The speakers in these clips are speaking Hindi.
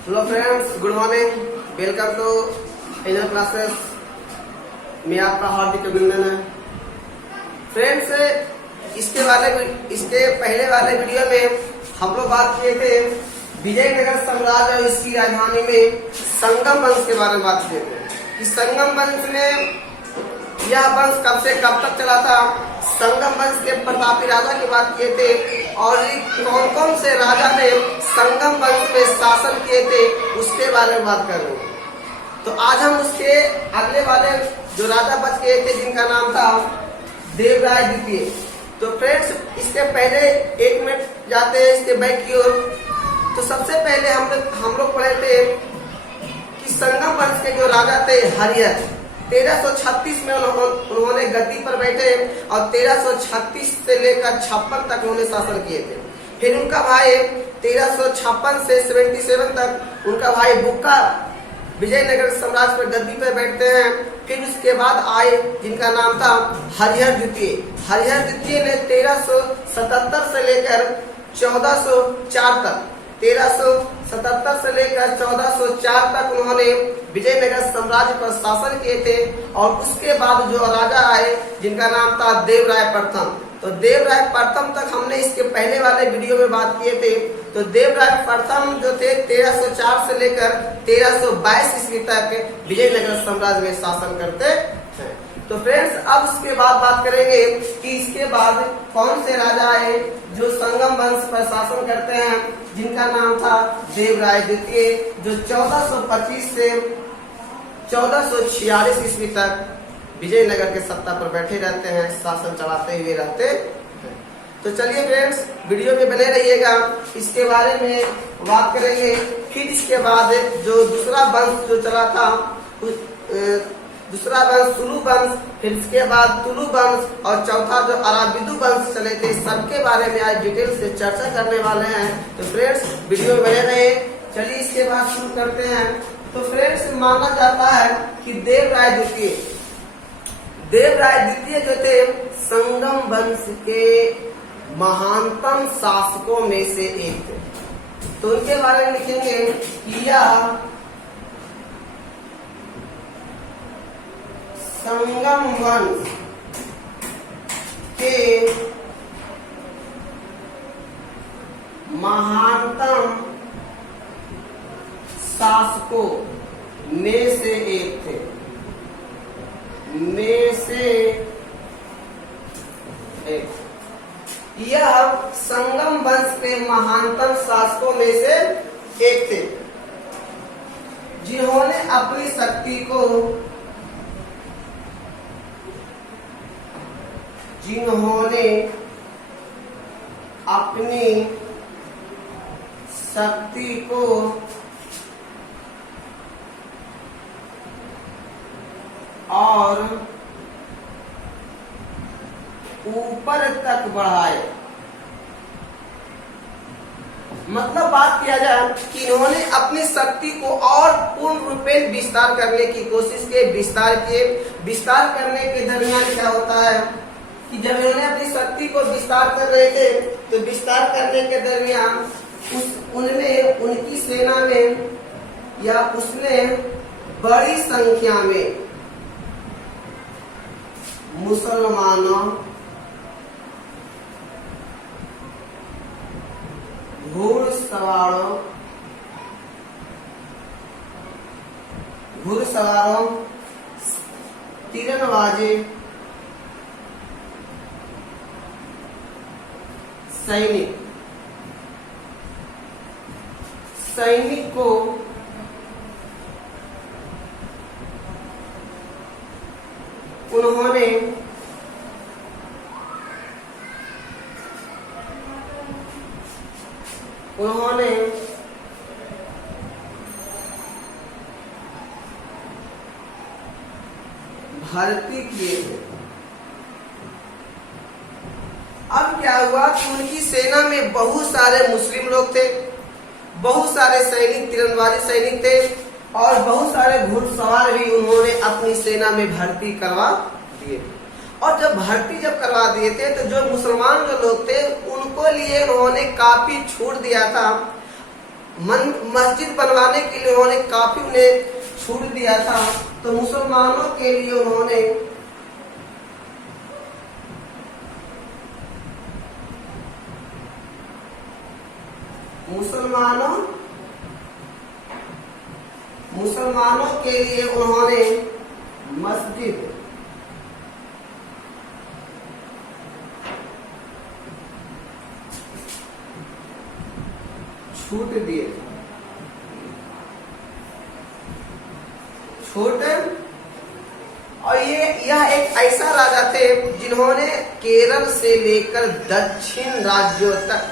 Hello friends, good morning. Welcome to inner classes में आपका हार्दिक अभिनंदन है। फ्रेंड्स, इसके पहले वाले वीडियो में हम लोग बात किए थे विजयनगर साम्राज्य और इसकी राजधानी में संगम वंश के बारे में बात किए थे कि संगम वंश में यह वंश कब से कब तक चला था। संगम वंश के प्रतापी राजा की बात किए थे और कौन कौन से राजा ने संगम वंश में शासन किए थे उसके बारे में बात कर रहे हैं। तो आज हम उसके अगले वाले जो राजा बच गए थे जिनका नाम था देवराय द्वितीय। तो फ्रेंड्स, इसके पहले एक मिनट जाते हैं इसके बैक की ओर। तो सबसे पहले हम लोग पढ़े थे कि संगम वंश के जो राजा थे हरिहर, 1336 में उन्होंने गद्दी पर बैठे और 1336 से लेकर 56 तक उन्होंने शासन किए थे। फिर उनका भाई 1356 से 77 तक उनका भाई बुक्का विजयनगर साम्राज्य पर गद्दी पर बैठते हैं। फिर उसके बाद आए जिनका नाम था हरिहर द्वितीय। हरिहर द्वितीय ने 1377 से लेकर 1404 तक 1377 से लेकर 1404 तक उन्होंने विजयनगर साम्राज्य पर शासन किए थे। और उसके बाद जो राजा आए जिनका नाम था देवराय प्रथम। तो देवराय प्रथम तक हमने इसके पहले वाले वीडियो में बात किए थे। तो देवराय प्रथम जो थे 1304 से लेकर 1322 ईस्वी तक विजयनगर साम्राज्य में शासन करते हैं। तो फ्रेंड्स, अब उसके बाद बात करेंगे कि इसके बाद कौन से राजा आए जो संगम वंश पर शासन करते हैं, जिनका नाम था देवराय द्वितीय, जो 1425 से 1446 ईस्वी तक विजयनगर के सत्ता पर बैठे रहते हैं, शासन चलाते हुए रहते हैं। तो चलिए फ्रेंड्स, वीडियो में बने रहिएगा, इसके बारे में बात करेंगे। फिर इसके बाद जो दूसरा वंश जो चला था, दूसरा वंश सुलू वंश, फिर इसके बाद तुलु वंश और चौथा जो अराबिदु वंश चले थे, सबके बारे में आज डिटेल से चर्चा करने वाले हैं। तो फ्रेंड्स, वीडियो में बने रहे। चलिए इसके बाद शुरू करते हैं। तो फ्रेंड्स, माना जाता है कि देवराय द्वितीय जो थे संगम वंश के महानतम शासकों में से एक थे। तो उनके बारे में लिखेंगे कि यह संगम वंश के महानतम शासकों में से एक थे। यह संगम वंश के महानतम शासकों में से एक थे, जिन्होंने अपनी शक्ति को और ऊपर तक बढ़ाए। मतलब बात किया जाए कि इन्होंने अपनी शक्ति को और पूर्ण रूपेण विस्तार करने की कोशिश की। विस्तार करने के दरमियान क्या होता है कि जब इन्होंने अपनी शक्ति को विस्तार कर रहे थे, तो विस्तार करने के दरमियान उनकी सेना में या उसने बड़ी संख्या में मुसलमानों, घुड़सवारों, तीरंदाजे, सैनिक को उन्होंने भर्ती किए थे। अब क्या हुआ कि उनकी सेना में बहुत सारे मुस्लिम लोग थे, बहुत सारे सैनिक, तीरंदाजी सैनिक थे और बहुत सारे घुड़सवार भी उन्होंने अपनी सेना में भर्ती करवा दिए। और जब भर्ती करवा दिए थे तो जो मुसलमान जो लोग थे उनको लिए उन्होंने काफी छूट दिया था। मस्जिद बनवाने के लिए उन्होंने काफी उन्हें छूट दिया था। तो मुसलमानों के लिए उन्होंने मुसलमानों के लिए उन्होंने मस्जिद छूट दिए। छूट, और यह एक ऐसा राजा थे जिन्होंने केरल से लेकर दक्षिण राज्यों तक,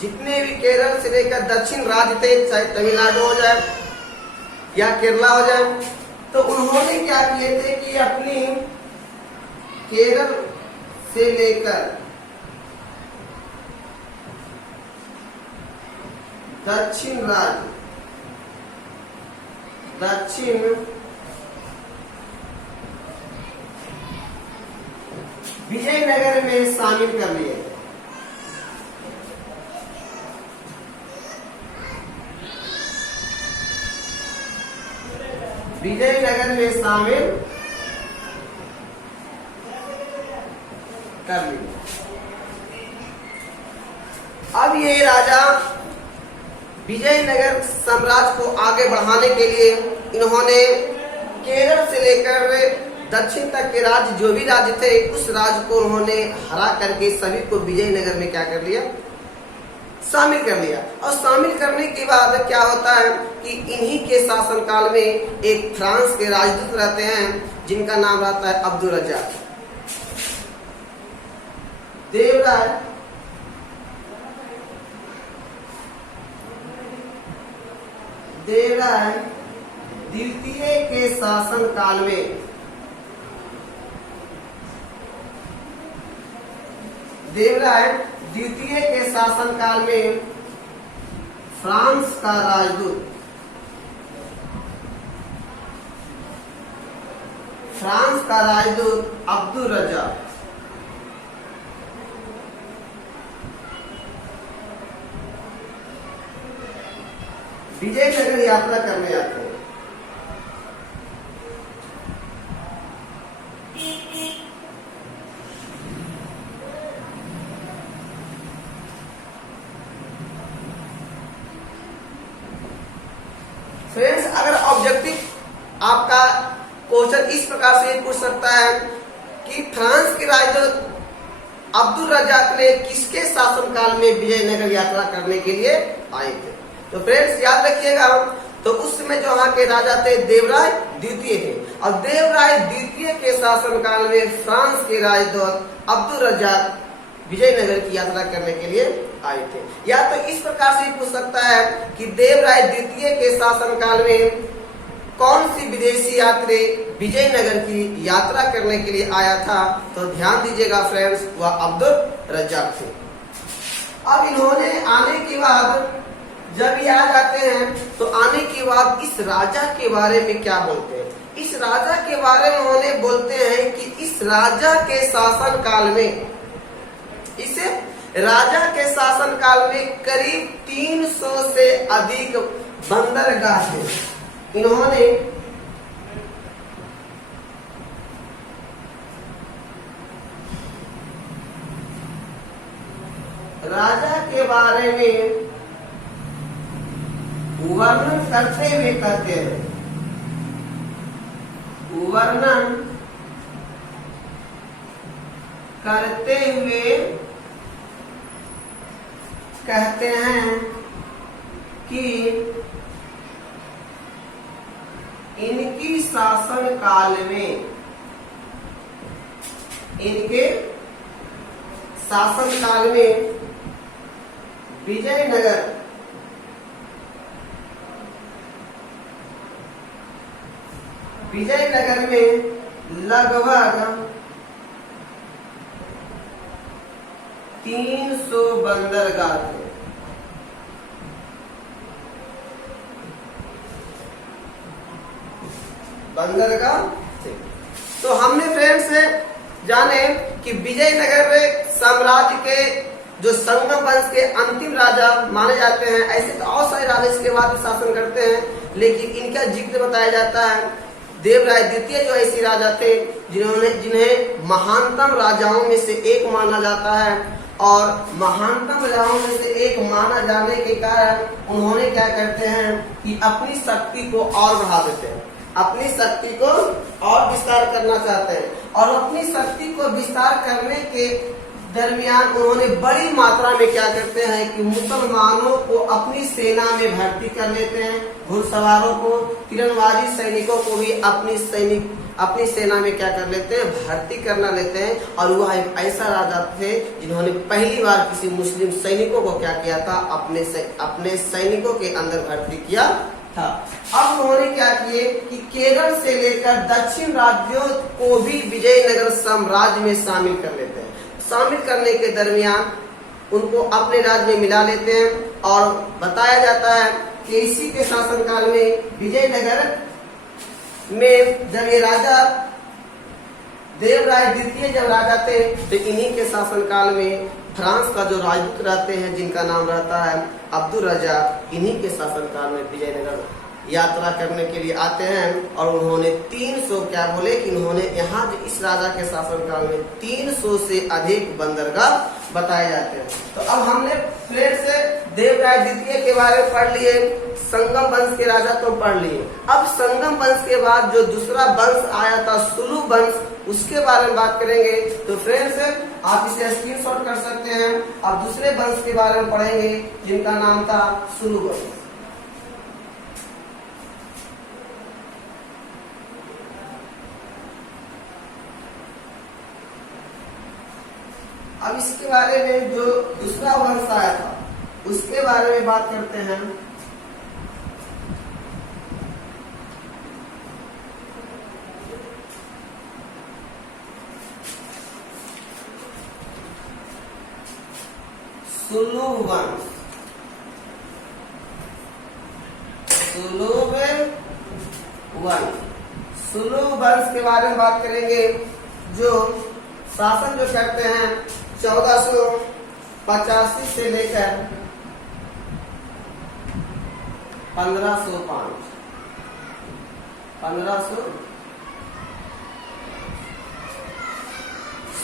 जितने भी केरल से लेकर दक्षिण राज्य थे, चाहे तमिलनाडु हो जाए या केरला हो जाए, तो उन्होंने क्या किए थे कि अपनी केरल से लेकर दक्षिण राज्य, दक्षिण विजयनगर में शामिल कर लिए। विजयनगर में शामिल कर लिए। अब ये राजा विजयनगर साम्राज्य को आगे बढ़ाने के लिए इन्होंने केरल से लेकर दक्षिण तक के राज्य, जो भी राज्य थे, उस राज्य को उन्होंने हरा करके सभी को विजयनगर में क्या कर लिया, शामिल कर लिया। और शामिल करने के बाद क्या होता है कि इन्हीं के शासनकाल में एक फ्रांस के राजदूत रहते हैं जिनका नाम रहता है अब्दुल रज्जाक। देवराय द्वितीय के शासनकाल में देवराय द्वितीय के शासनकाल में फ्रांस का राजदूत अब्दुल रज्जाक विजयनगर यात्रा करने आते हैं। फ्रेंड्स, अगर ऑब्जेक्टिव आपका क्वेश्चन इस प्रकार से पूछ सकता है कि फ्रांस के राजदूत अब्दुल रज्जाक ने किसके शासनकाल में विजयनगर यात्रा करने के लिए आए थे, तो फ्रेंड्स याद रखिएगा, तो उस समय जो वहां के राजा थे देवराय द्वितीय थे, और देवराय द्वितीय के शासनकाल में फ्रांस के राजदूत अब्दुल रज्जाक विजयनगर की यात्रा करने के लिए आए थे। या तो इस प्रकार से पूछ सकता है कि देवराय द्वितीय के शासनकाल में कौन सी विदेशी यात्री विजयनगर की यात्रा करने के लिए आया था, तो ध्यान दीजिएगा फ्रेंड्स, वह अब्दुल रज्जाक थे। अब इन्होंने आने के बाद जब ये आ जाते हैं तो आने के बाद इस राजा के बारे में क्या बोलते हैं, इस राजा के बारे में उन्होंने बोलते हैं कि इस राजा के शासनकाल में, इस राजा के शासनकाल में करीब 300 से अधिक बंदरगाह थे। इन्होंने राजा के बारे में वर्णन करते हुए कहते हैं, वर्णन करते हुए कहते हैं कि इनकी शासन काल में, इनके शासन काल में विजयनगर में लगभग 300 बंदरगाह थे। बंदरगाह थे। तो हमने फ्रेंड्स जाने कि विजयनगर साम्राज्य के जो संगम वंश के अंतिम राजा माने जाते हैं। ऐसे तो और सारे राजा इसके बाद शासन करते हैं, लेकिन इनका जिक्र बताया जाता है। देवराय द्वितीय जो ऐसे राजा थे जिन्हें महानतम राजाओं में से एक माना जाता है, और महानतम राजाओं में से एक माना जाने के कारण उन्होंने क्या करते हैं कि अपनी शक्ति को और बढ़ा देते हैं, अपनी शक्ति को और विस्तार करना चाहते हैं। और अपनी शक्ति को विस्तार करने के दरमियान उन्होंने बड़ी मात्रा में क्या करते हैं कि मुसलमानों को अपनी सेना में भर्ती कर लेते हैं, घुड़सवारों को, तीरंदाजी सैनिकों को भी अपनी सेना में क्या कर लेते हैं, भर्ती करना लेते हैं। और वह एक ऐसा राजा थे जिन्होंने पहली बार किसी मुस्लिम सैनिकों को क्या किया था, अपने सैनिकों के अंदर भर्ती किया था। अब उन्होंने क्या किए कि केरल से लेकर दक्षिण राज्यों को भी विजयनगर साम्राज्य में शामिल कर लेते हैं। शामिल करने के दरमियान उनको अपने राज्य में मिला लेते हैं, और बताया जाता है कि इसी के शासनकाल में विजयनगर में जब ये राजा देवराय द्वितीय जब राजा थे, तो इन्हीं के शासनकाल में फ्रांस का जो राजदूत रहते हैं जिनका नाम रहता है अब्दुल रज़ाक, इन्हीं के शासनकाल में विजयनगर यात्रा करने के लिए आते हैं। और उन्होंने 300 क्या बोले कि उन्होंने यहाँ इस राजा के शासनकाल में 300 से अधिक बंदरगाह बताए जाते हैं। तो अब हमने फ्रेंड से देवराय द्वितीय के बारे में पढ़ लिए, संगम वंश के राजा तो पढ़ लिए। अब संगम वंश के बाद जो दूसरा वंश आया था सुलु वंश, उसके बारे में बात करेंगे। तो फ्रेंड्स आप इसे स्क्रीनशॉट कर सकते हैं। अब दूसरे वंश के बारे में पढ़ेंगे जिनका नाम था सुलु वंश। अब इसके बारे में जो दूसरा वंश आया था उसके बारे में बात करते हैं। सुलु वंश, सुलु वंश के बारे में बात करेंगे, जो शासन जो करते हैं 1485 से लेकर 1505।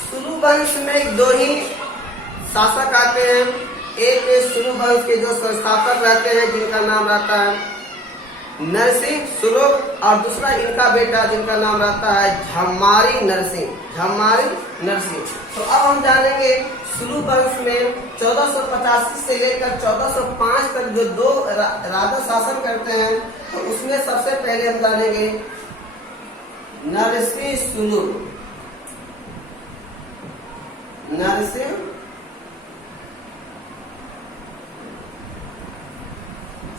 सुलु वंश में दो ही शासक आते हैं। एक सुलु वंश के जो संस्थापक रहते हैं जिनका नाम रहता है नरसिंह सुलुक, और दूसरा इनका बेटा जिनका नाम रहता है झम्मारी नरसिंह। तो अब हम जानेंगे सुलु वंश में 1485 से लेकर 1405 तक जो दो राजा शासन करते हैं। तो उसमें सबसे पहले हम जानेंगे नरसिंह सुलुक।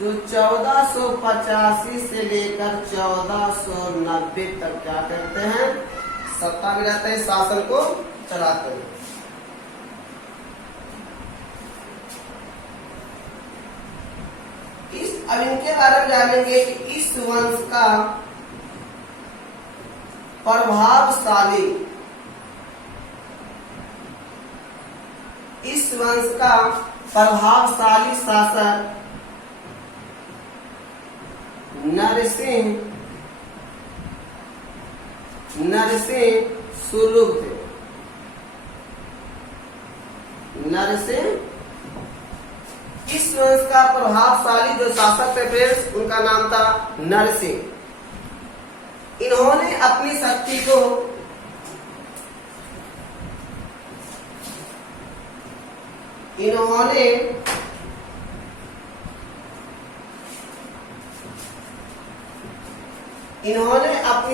जो 1485 से लेकर 1490 तक क्या करते हैं, सत्ता में रहते हैं, शासन को चलाते हैं। अब इनके बारे में जानेंगे कि इस वंश का प्रभावशाली शासक नरसिंह सुलुक थे। इस वंश का प्रभावशाली जो शासक थे फ्रेंड्स, उनका नाम था नरसिंह। इन्होंने अपनी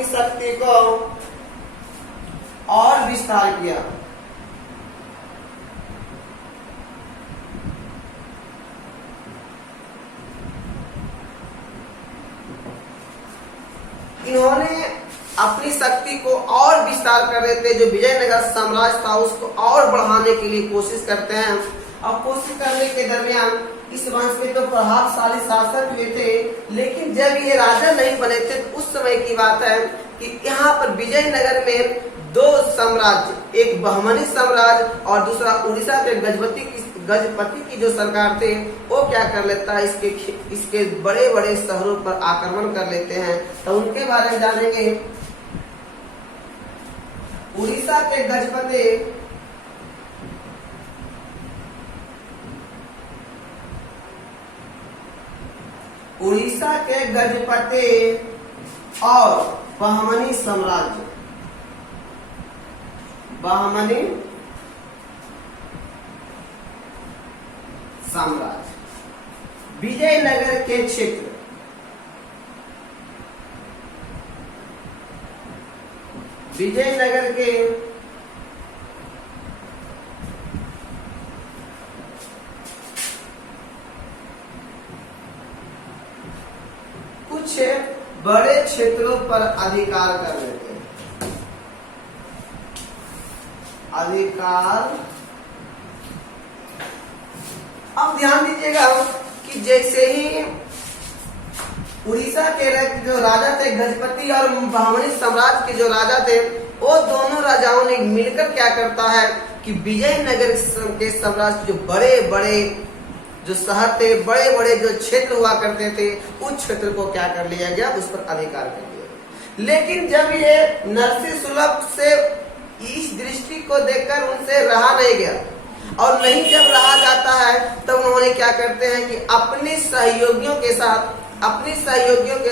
शक्ति को और विस्तार किया। इन्होंने अपनी शक्ति को और विस्तार कर रहे थे। जो विजयनगर साम्राज्य था उसको और बढ़ाने के लिए कोशिश करते हैं। और कोशिश करने के दरमियान इस वंश में तो प्रभावशाली शासक हुए थे, लेकिन जब ये राजा नहीं बने थे तो उस समय की बात है कि यहाँ पर विजयनगर में दो साम्राज्य, एक बहमनी साम्राज्य और दूसरा उड़ीसा के गजपति गजपति की जो सरकार थे वो क्या कर लेता है, इसके बड़े बड़े शहरों पर आक्रमण कर लेते हैं। तो उनके बारे में जानेंगे। उड़ीसा के गजपति और बहमनी साम्राज्य, बहमनी साम्राज्य, विजयनगर के क्षेत्र, विजयनगर के कुछ बड़े क्षेत्रों पर अधिकार कर लेते हैं। अधिकार, अब ध्यान दीजिएगा कि जैसे ही उड़ीसा के जो राजा थे गजपति और बहमनी साम्राज्य के जो राजा थे, वो दोनों राजाओं ने मिलकर क्या करता है कि विजयनगर के साम्राज्य जो बड़े बड़े जो शहर थे, बड़े बड़े जो क्षेत्र हुआ करते थे, उस क्षेत्र को क्या कर लिया गया, उस पर अधिकार कर लिया। लेकिन जब ये नरसिंह सुलभ से इस दृष्टि को देखकर उनसे रहा नहीं गया, और नहीं जब रहा जाता है तब उन्होंने क्या करते हैं कि अपने सहयोगियों के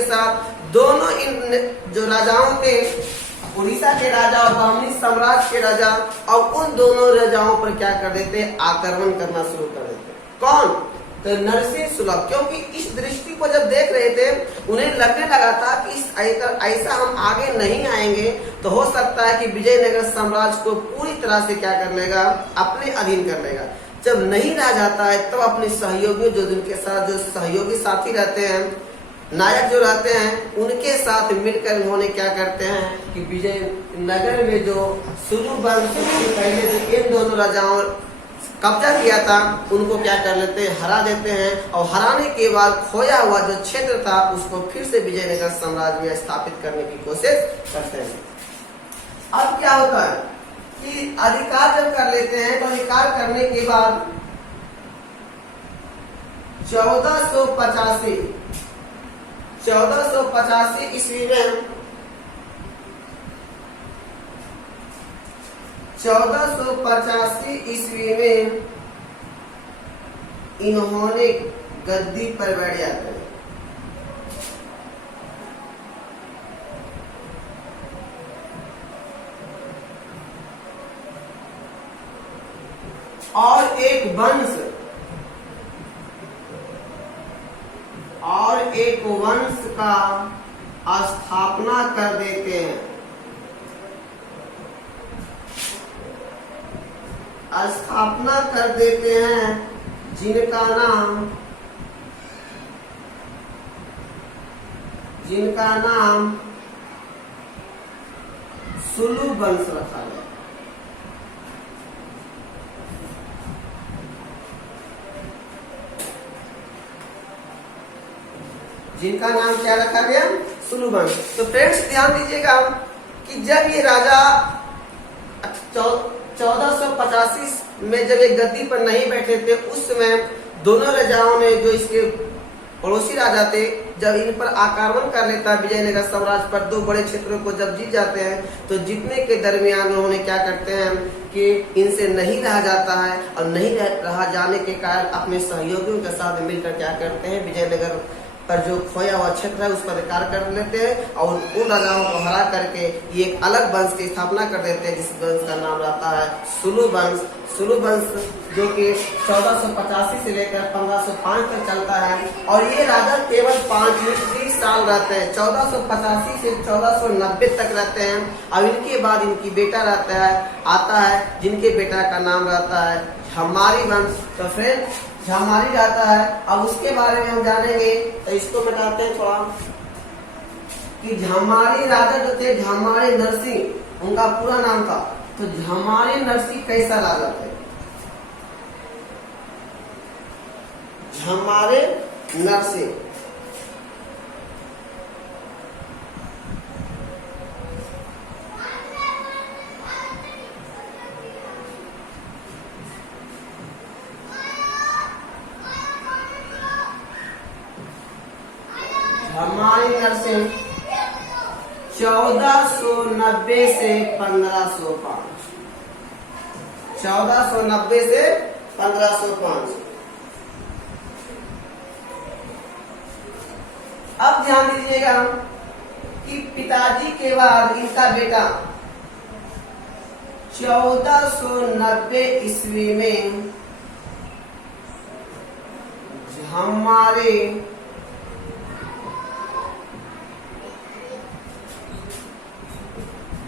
साथ दोनों इन जो राजाओं थे, उड़ीसा के राजा और बहमनी साम्राज्य के राजा, और उन दोनों राजाओं पर क्या कर देते हैं, आक्रमण करना शुरू कर देते। कौन? तो नरसिंह सुलभ। क्योंकि इस दृष्टि को जब देख रहे थे, उन्हें लगने लगा था कि ऐसा हम आगे नहीं आएंगे तो हो सकता है कि विजयनगर साम्राज्य को पूरी तरह से क्या कर लेगा, अपने अधीन कर लेगा। जब नहीं रह जाता है तब अपने सहयोगियों, जो जिनके साथ जो सहयोगी साथी रहते हैं, नायक जो रहते हैं, उनके साथ मिलकर उन्होंने क्या करते हैं कि विजयनगर में जो सुलभ वंश पहले जो इन दोनों राजाओं कब्जा किया था, उनको क्या कर लेते हैं, हरा देते हैं। और हराने के बाद खोया हुआ जो क्षेत्र था उसको फिर से विजयनगर साम्राज्य में स्थापित करने की कोशिश करते हैं। अब क्या होता है कि अधिकार जब कर लेते हैं तो अधिकार करने के बाद 1485 ईस्वी में 1485 ईस्वी में इन्होंने गद्दी पर बैठ जाते हैं। और एक वंश का स्थापना कर देते हैं। स्थापना कर देते हैं जिनका नाम सुलभ वंश रखा गया। जिनका नाम क्या रखा गया, सुलभ वंश। तो फ्रेंड्स ध्यान दीजिएगा कि जब ये राजा 1485 में जब एक गद्दी पर नहीं बैठे थे, उस समय दोनों राजाओं ने, जो इसके पड़ोसी राजा थे, जब इन पर आक्रमण कर लेता है विजयनगर साम्राज्य पर, दो बड़े क्षेत्रों को जब जीत जाते हैं, तो जीतने के दरमियान उन्होंने क्या करते हैं कि इनसे नहीं रहा जाता है, और नहीं रहा जाने के कारण अपने सहयोगियों के साथ मिलकर क्या करते हैं, विजयनगर पर जो खोया हुआ क्षेत्र है उस पर अधिकार कर लेते हैं, और उन राजाओं को हरा करके ये एक अलग वंश की स्थापना कर देते हैं, जिस वंश का नाम रहता है सुलभ वंश। सुलभ वंश जो कि 1485 से लेकर 1505 तक चलता है, और ये राजा केवल 35 साल रहते हैं। 1485 से 1490 तक रहते हैं, और इनके बाद इनकी बेटा आता है जिनके बेटा का नाम रहता है झमारी वंश। तो फ्रेंड्स झमारी रहता है। अब उसके बारे में हम जानेंगे, तो इसको बताते हैं थोड़ा कि झमारी राजा जो थे, झमारी नरसिंह उनका पूरा नाम था। तो झमारी नरसिंह कैसा राजा थे? झमारी नरसिंह हमारी नरसिंह 1490 से 1505, 1490 से 1505। अब ध्यान दीजिएगा कि पिताजी के बाद इनका बेटा 1490 ईस्वी में हमारे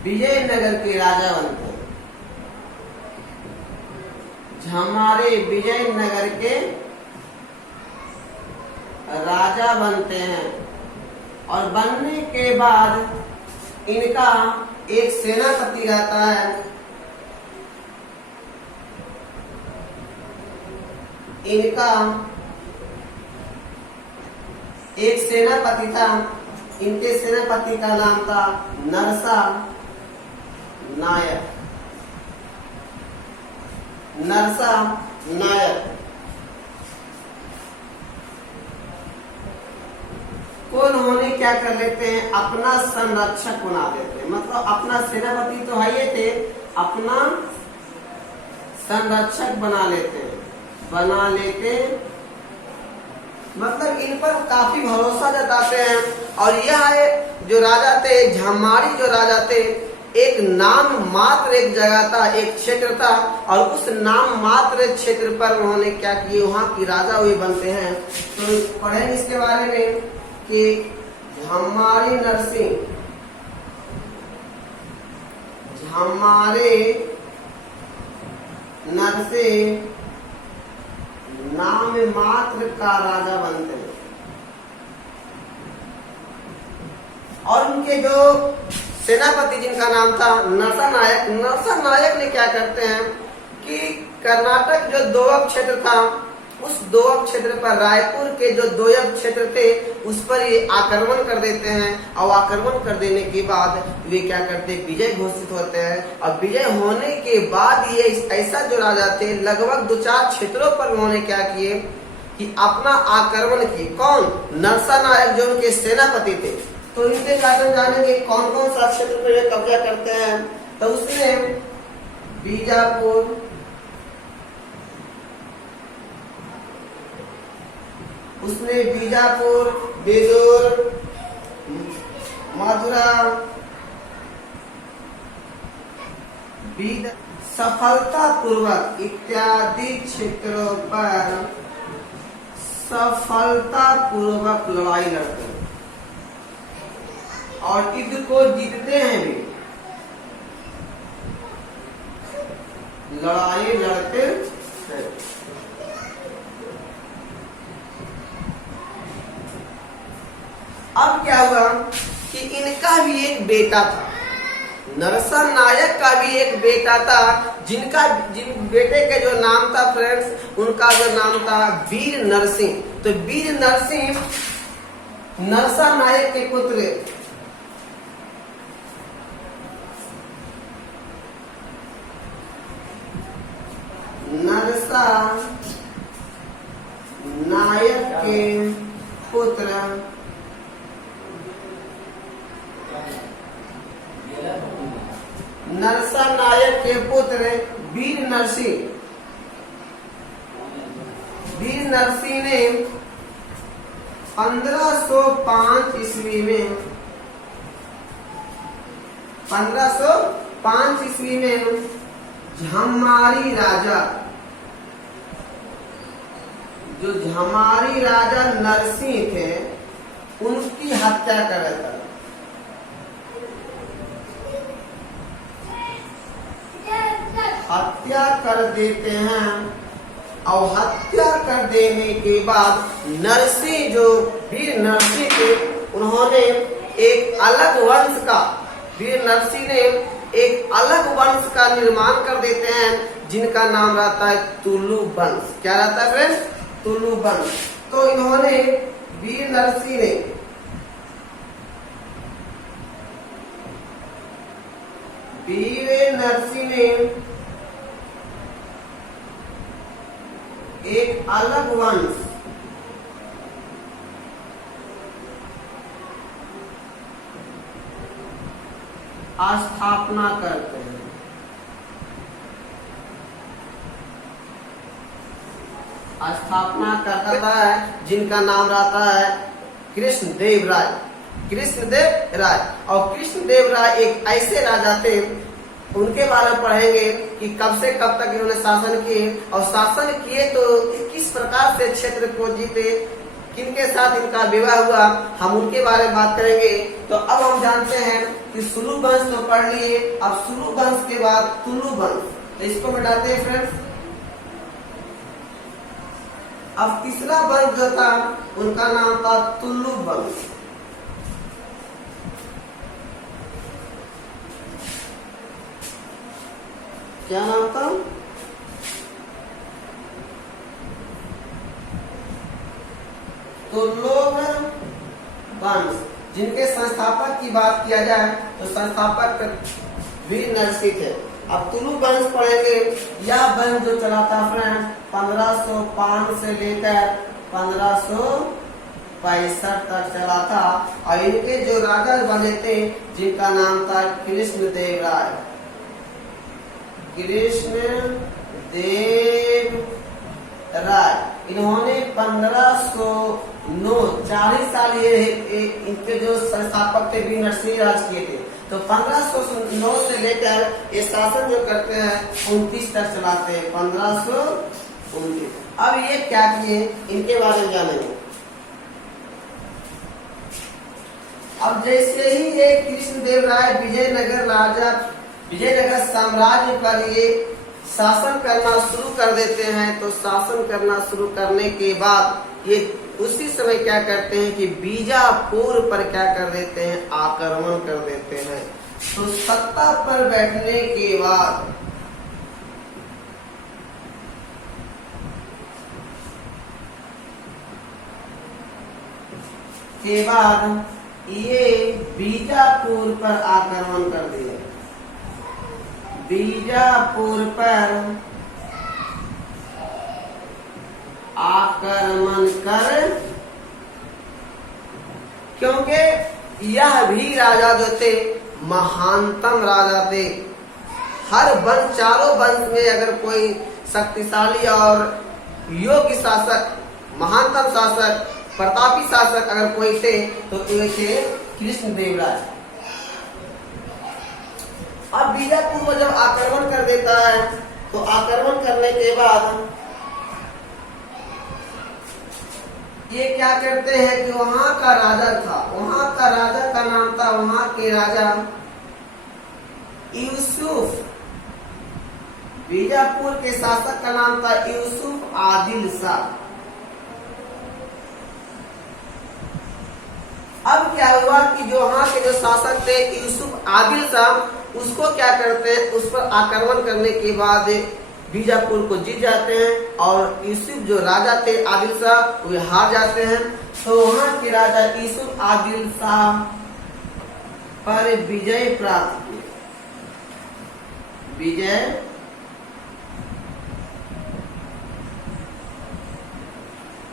विजयनगर के राजा बनते हैं। हमारे विजयनगर के राजा बनते हैं और बनने के बाद इनका एक सेनापति रहता है। इनका एक सेनापति था, इनके सेनापति का नाम था नरसा नायक। नरसा नायक को उन्होंने क्या कर लेते हैं, अपना संरक्षक बना देते हैं। मतलब अपना सेनापति तो है ये थे, अपना संरक्षक बना लेते, मतलब इन पर काफी भरोसा जताते हैं। और यह जो राजा थे, झामारी जो राजा थे, एक नाम मात्र एक जगह था, एक क्षेत्र था, और उस नाम मात्र क्षेत्र पर उन्होंने क्या किए, वहाँ की राजा हुए बनते हैं। तो पढ़ेंगे इसके बारे में कि झामारी नरसिंह, झामारे नरसिंह नाम मात्र का राजा बनते हैं। और उनके जो सेनापति जिनका नाम था नरसा नायक, नरसा नायक ने क्या करते हैं कि कर्नाटक जो दोयब क्षेत्र था, उस दोयब क्षेत्र पर रायपुर के जो दोयब क्षेत्र थे उस पर ये आक्रमण कर देते हैं। और आक्रमण कर देने के बाद वे क्या करते हैं, विजय घोषित होते हैं। और विजय होने के बाद ये ऐसा जो राजा थे, लगभग 2-4 क्षेत्रों पर उन्होंने क्या किए कि अपना आक्रमण किए। कौन? नरसा नायक जो उनके सेनापति थे। तो इनके कारण जानेंगे कौन कौन सा क्षेत्र पर वे कब्जा करते हैं। तो उसने बीजापुर, बेदूर, मथुरा, सफलतापूर्वक इत्यादि क्षेत्रों पर सफलतापूर्वक लड़ाई लड़ते हैं और युद्ध को जीतते हैं भी। लड़ाई लड़ते हैं। अब क्या हुआ कि इनका भी एक बेटा था, नरसा नायक का भी एक बेटा था, जिन बेटे के जो नाम था फ्रेंड्स, उनका जो नाम था वीर नरसिंह। तो वीर नरसिंह नरसा नायक के पुत्र, नरसा नायक के पुत्र नरसा नायक के पुत्र वीर नरसिंह ने 1505 ईस्वी में 1505 ईस्वी में झामारी राजा, जो झामारी राजा नरसिंह थे, उनकी हत्या कर देता। हत्या कर देते हैं और हत्या कर देने के बाद नरसिंह, जो वीर नरसिंह थे, उन्होंने एक अलग वंश का, वीर नरसिंह ने एक अलग वंश का निर्माण कर देते हैं, जिनका नाम रहता है तुलु वंश। क्या रहता है फ्रेंड्स? तुलु वंश। तो इन्होंने वीर नरसिंह ने एक अलग वंश स्थापना करते हैं। स्थापना करता है जिनका नाम रहता है कृष्णदेव राय। कृष्णदेव राय और कृष्णदेव राय एक ऐसे राजा थे, उनके बारे में पढ़ेंगे कि कब से कब तक इन्होंने शासन किए और शासन किए तो किस प्रकार से क्षेत्र को जीते, किनके साथ इनका विवाह हुआ, हम उनके बारे में बात करेंगे। तो अब हम जानते हैं कि सुलु वंश तो पढ़ लिए, अब सुलु वंश के बाद तुलु वंश, तो इसको मिटाते हैं फ्रेंड्स। अब तीसरा वंश जो था उनका नाम था तुलु वंश। क्या नाम था? तुलु वंश, जिनके संस्थापक की बात किया जाए तो संस्थापक वीर नरसिंह थे। अब तुलु वंश पढ़ेंगे। यह वंश जो चला था फ्रेंड्स 1505 से लेकर 1565 तक चला था और इनके जो राजा बने थे जिनका नाम था कृष्णदेव राय। कृष्णदेव राय, इन्होंने 1509 40 साल ये इनके जो संस्थापक थे वीर नरसिंह राज किए थे। तो 1509 से लेकर ये शासन जो करते हैं 29 तक चलाते हैं, 1529। अब ये क्या किए इनके बारे में जानेंगे। अब जैसे ही ये कृष्णदेव राय विजयनगर साम्राज्य पर ये शासन करना शुरू कर देते हैं, तो शासन करना शुरू करने के बाद ये उसी समय क्या करते हैं कि बीजापुर पर क्या कर देते हैं, आक्रमण कर देते हैं। तो सत्ता पर बैठने के बाद ये बीजापुर पर आक्रमण कर दिए। बीजापुर पर आक्रमण कर, क्योंकि यह भी राजा जो थे महानतम राजा थे। हर वंश, चारों वंश में अगर कोई शक्तिशाली और योग्य शासक, महानतम शासक, प्रतापी शासक अगर कोई थे तो ये थे कृष्णदेव राय। अब बीजापुर को जब आक्रमण कर देता है तो आक्रमण करने के बाद ये क्या करते हैं कि वहां का राजा था, वहां का राजा का नाम था, वहां के राजा यूसुफ। बीजापुर के शासक का नाम था यूसुफ आदिल शाह। अब क्या हुआ कि जो वहां के जो शासक थे यूसुफ आदिल शाह, उसको क्या करते हैं, उस पर आक्रमण करने के बाद बीजापुर को जीत जाते हैं और यूसुफ जो राजा थे आदिल शाह वे हार जाते हैं। तो वहां के राजा यूसुफ आदिल शाह पर विजय प्राप्त की।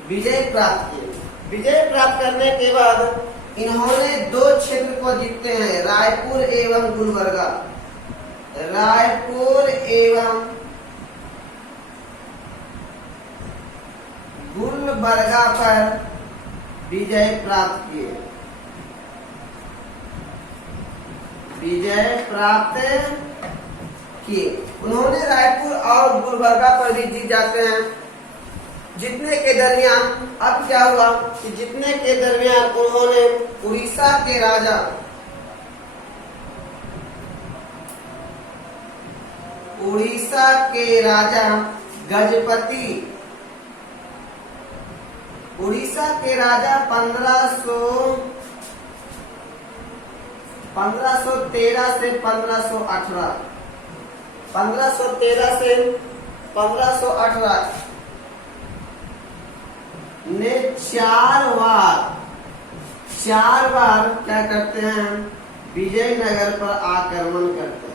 विजय प्राप्त करने के बाद इन्होंने 2 क्षेत्र को जीतते हैं, रायपुर एवं गुलबर्गा। रायपुर एवं गुलबर्गा पर विजय प्राप्त किए। उन्होंने रायपुर और गुलबर्गा पर भी जीत जाते हैं। जीतने के दरमियान अब क्या हुआ कि जीतने के दरमियान उन्होंने उड़ीसा के राजा गजपति, उड़ीसा के राजा 1513 से 1518 ने 4 बार क्या करते हैं, विजयनगर पर आक्रमण करते हैं।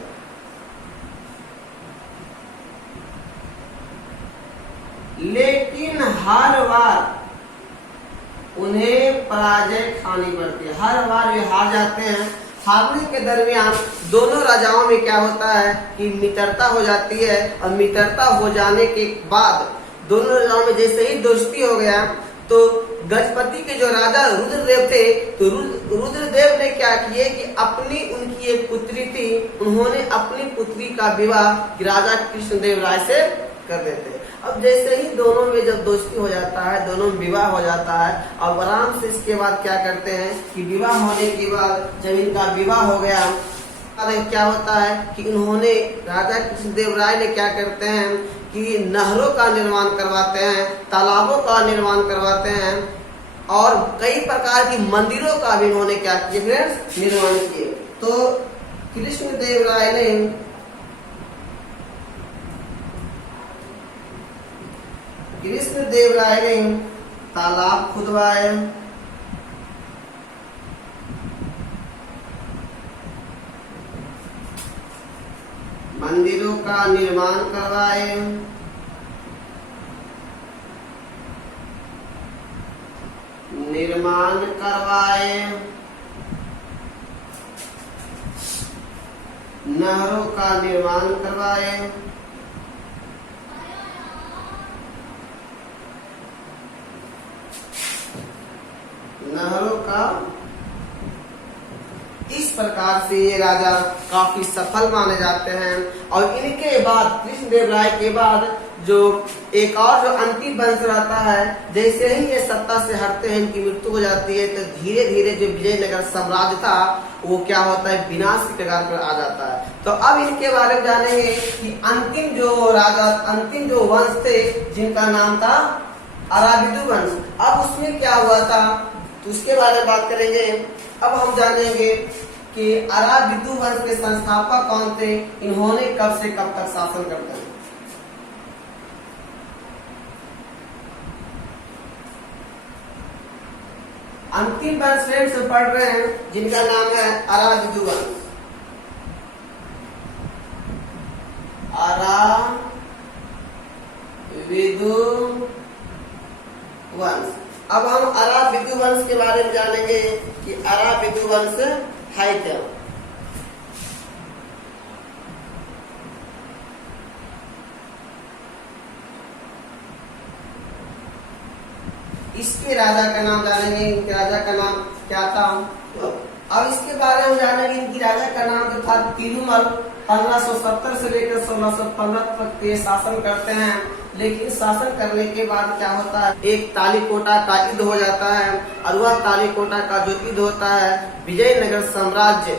लेकिन हर बार उन्हें पराजय खानी पड़ती है, हर बार ये हार जाते हैं। हारने के दरमियान दोनों राजाओं में क्या होता है कि मित्रता हो जाती है, और मित्रता हो जाने के बाद दोनों राजाओं में जैसे ही दोस्ती हो गया तो गजपति के जो राजा रुद्रदेव थे, तो रुद्रदेव ने क्या किए कि अपनी उनकी एक पुत्री थी, उन्होंने अपनी पुत्री का विवाह राजा कृष्णदेव राय से कर देते। अब जैसे ही दोनों में जब दोस्ती हो जाता है, दोनों में विवाह हो जाता है, और आराम से इसके बाद क्या करते हैं कि विवाह होने के बाद जब इनका विवाह हो गया, क्या होता है कि उन्होंने राजा कृष्णदेव राय ने क्या करते हैं कि नहरों का निर्माण करवाते हैं, तालाबों का निर्माण करवाते हैं, और कई प्रकार की मंदिरों का भी उन्होंने क्या किया फ्रेंड्स, निर्माण किए। तो कृष्णदेव राय ने तालाब खुदवाए, मंदिरों का निर्माण करवाए, नहरों का निर्माण करवाए, इस प्रकार से ये राजा काफी सफल माने जाते हैं। और इनके बाद कृष्णदेव राय के बाद जो एक और जो अंतिम वंश रहता है, जैसे ही ये सत्ता से हटते हैं, इनकी मृत्यु हो जाती है, तो धीरे धीरे जो विजयनगर साम्राज्य था वो क्या होता है, विनाश की कगार पर आ जाता है। तो अब इनके बारे में जानेंगे कि अंतिम जो राजा, अंतिम जो वंश थे जिनका नाम था अराबिदु वंश, अब उसमें क्या हुआ था तो उसके बारे में बात करेंगे। अब हम जानेंगे कि अराबिदु वंश के संस्थापक कौन थे, इन्होंने कब से कब तक शासन करते हैं। अंतिम वंश फ्रेंड्स पढ़ रहे हैं जिनका नाम है अराबिदु वंश। अराबिदु वंश। अब हम अराबिदु वंश के बारे में जानेंगे कि अराबिदु वंश है क्या। इसके राजा का नाम जानेंगे, इनके राजा का नाम क्या था। अब इसके बारे में जानेंगे, इनकी राजा का नाम जो था तिरुमल। 1570 से लेकर 1615 तक ये शासन करते हैं। लेकिन शासन करने के बाद क्या होता है, एक तालीकोटा का युद्ध हो जाता है, और वह तालीकोटा का जो युद्ध होता है, विजयनगर साम्राज्य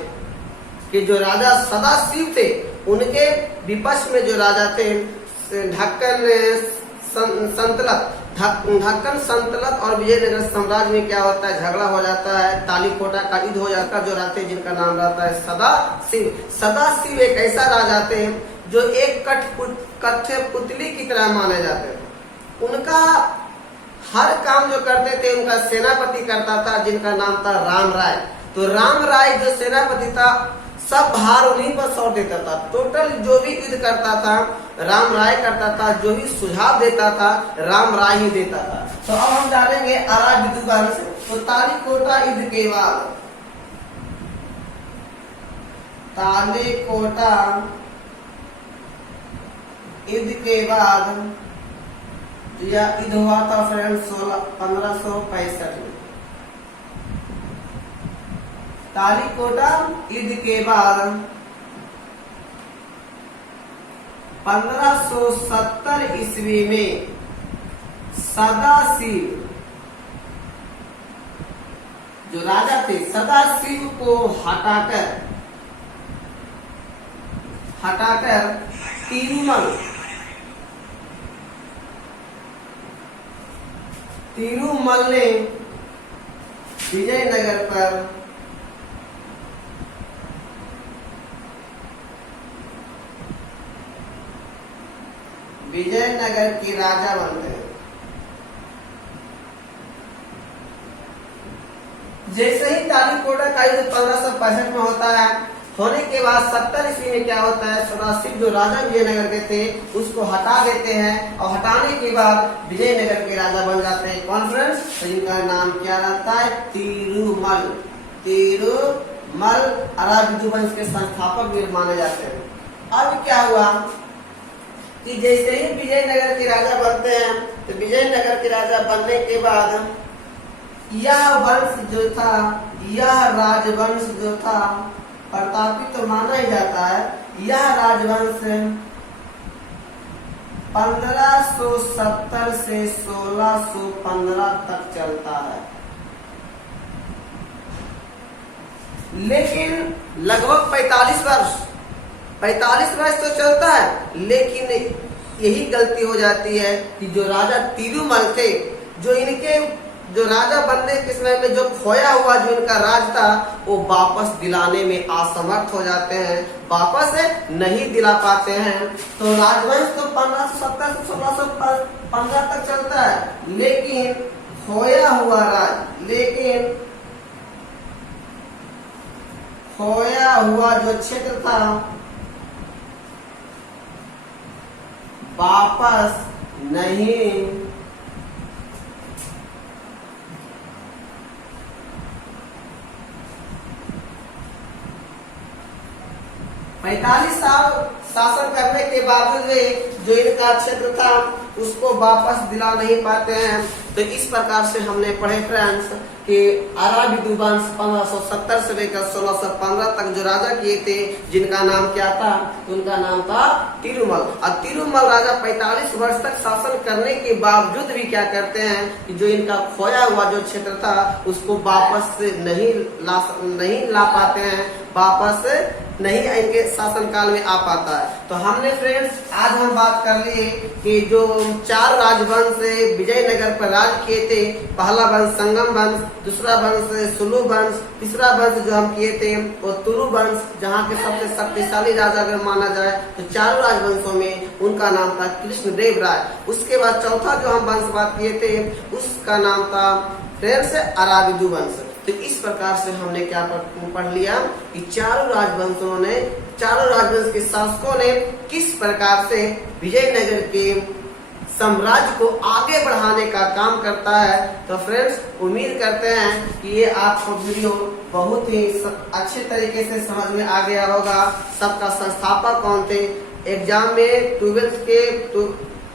के जो राजा सदाशिव थे उनके विपक्ष में जो राजा थे ढक्कन संतलत और विजयनगर साम्राज्य में क्या होता है, झगड़ा हो जाता है, तालीकोटा का युद्ध हो जाता है। जो रहते जिनका नाम रहता है सदाशिव। सदाशिव एक ऐसा राजा थे जो एक कठपुतली की तरह माने जाते थे। उनका हर काम जो करते थे उनका सेनापति करता था, जिनका नाम था राम राय। तो राम राय जो सेनापति था, सब भार उन्हीं पर सौंप देता था। टोटल जो भी युद्ध करता था राम राय करता था, जो भी सुझाव देता था राम राय ही देता था। तो अब हम जानेंगे अराबिदु वंश। तो तालीकोटा युद्ध के बाद, तालीकोटा युद्ध के बाद यह युद्ध हुआ था फ्रेंड्स 1565 में। तालीकोटा युद्ध के बाद 1570 ईस्वी में सदाशिव जो राजा थे, सदाशिव को हटाकर तिरुमल ने विजयनगर पर विजयनगर के राजा बन गए। जैसे ही तालीकोटा का युद्ध 1565 में होता है, होने के बाद 70 ईस्वी में क्या होता है, सदाशिव जो राजा विजयनगर के थे उसको हटा देते हैं, और हटाने के बाद विजयनगर के राजा बन जाते हैं कॉन्फ्रेंस। तो इनका नाम क्या रहता है, तिरुमल। मल अराबिदु वंश के संस्थापक भी माने जाते हैं। अब क्या हुआ कि जैसे ही विजयनगर के राजा बनते हैं, तो विजयनगर के राजा बनने के बाद यह वंश जो था, यह राजवंश जो था प्रतापी तो माना ही जाता है। यह राजवंश 1570 से 1615 तक चलता है, लेकिन लगभग 45 वर्ष तो चलता है। लेकिन यही गलती हो जाती है कि जो राजा तिरुमल थे, जो इनके जो राजा बनने के समय में जो खोया हुआ जो इनका राज था, वो वापस दिलाने में असमर्थ हो जाते हैं, वापस नहीं दिला पाते हैं। तो राजवंश तो 1570 से 1615 तक चलता है, लेकिन खोया हुआ जो क्षेत्र था वापस नहीं 45 साल शासन करने के बावजूद जो इनका क्षेत्र था उसको वापस दिला नहीं पाते हैं। तो इस प्रकार से हमने पढ़े फ्रेंड्स कि अराबिदु वंश 1570 से लेकर 1615 तक जो राजा किए थे, जिनका नाम क्या था, उनका नाम था तिरुमल। और तिरुमल राजा 45 वर्ष तक शासन करने के बावजूद भी क्या करते हैं कि जो इनका खोया हुआ जो क्षेत्र था उसको वापस नहीं ला पाते हैं, वापस नहीं इनके शासन काल में आ पाता है। तो हमने फ्रेंड्स आज हम बात कर लिए कि जो 4 राजवंश विजयनगर पर राज किए थे, पहला वंश संगम वंश, दूसरा वंश सुलु वंश, तीसरा वंश जो हम किए थे वो तुलु वंश, जहाँ के सबसे शक्तिशाली राजा अगर माना जाए तो 4 राजवंशों में उनका नाम था कृष्णदेव राय। उसके बाद चौथा जो हम वंश बात किए थे उसका नाम था फ्रेंड्स अराबिदु वंश। तो इस प्रकार से हमने क्या पढ़ लिया कि चारों राजवंश के शासकों ने किस प्रकार से विजयनगर के साम्राज्य को आगे बढ़ाने का काम करता है। तो फ्रेंड्स उम्मीद करते हैं कि ये आपको वीडियो बहुत ही अच्छे तरीके से समझ में आ गया होगा। सबका संस्थापक कौन थे, एग्जाम में 12th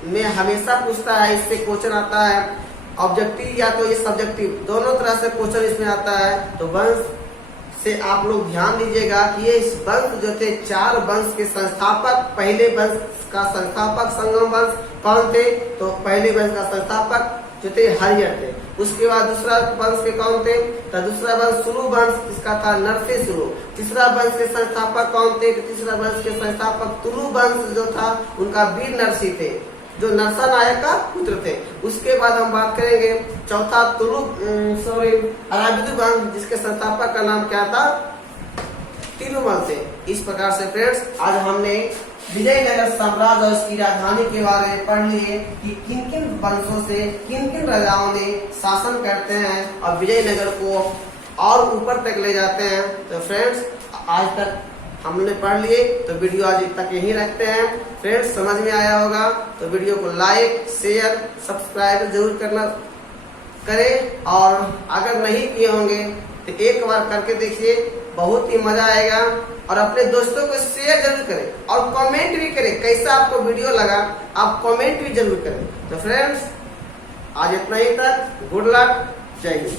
में हमेशा पूछता है, इससे क्वेश्चन आता है ऑब्जेक्टिव या तो ये सब्जेक्टिव, दोनों तरह से क्वेश्चन इसमें आता है। तो वंश से आप लोग ध्यान दीजिएगा कि ये वंश जो थे 4 वंश के संस्थापक, पहले वंश का संस्थापक संगम वंश कौन थे, तो पहले वंश का संस्थापक जो थे हरिहर थे। उसके बाद दूसरा वंश के कौन थे, तो दूसरा वंश सुलु वंश, इसका था नरसिंह सुलु। तीसरा वंश के संस्थापक कौन थे, तो तीसरा वंश के संस्थापक तुलु वंश जो था उनका वीर नरसिंह थे, जो नरसा नायक का पुत्र थे। उसके बाद हम बात करेंगे चौथा अराबिदु वंश, जिसके संस्थापक का नाम क्या था, तिरुमल थे। इस प्रकार से फ्रेंड्स आज हमने विजयनगर साम्राज्य और इसकी राजधानी के बारे में पढ़ लिए कि किन किन वंशों से किन किन राजाओं ने शासन करते हैं और विजयनगर को और ऊपर तक ले जाते हैं। तो फ्रेंड्स आज तक हमने पढ़ लिए, तो वीडियो आज तक यहीं रखते हैं। फ्रेंड्स समझ में आया होगा तो वीडियो को लाइक शेयर सब्सक्राइब जरूर करें, और अगर नहीं किए होंगे तो एक बार करके देखिए, बहुत ही मजा आएगा। और अपने दोस्तों को शेयर जरूर करें और कमेंट भी करें, कैसा आपको वीडियो लगा आप कमेंट भी जरूर करें। तो फ्रेंड्स आज इतना ही तक, गुड लक, जय हिंद।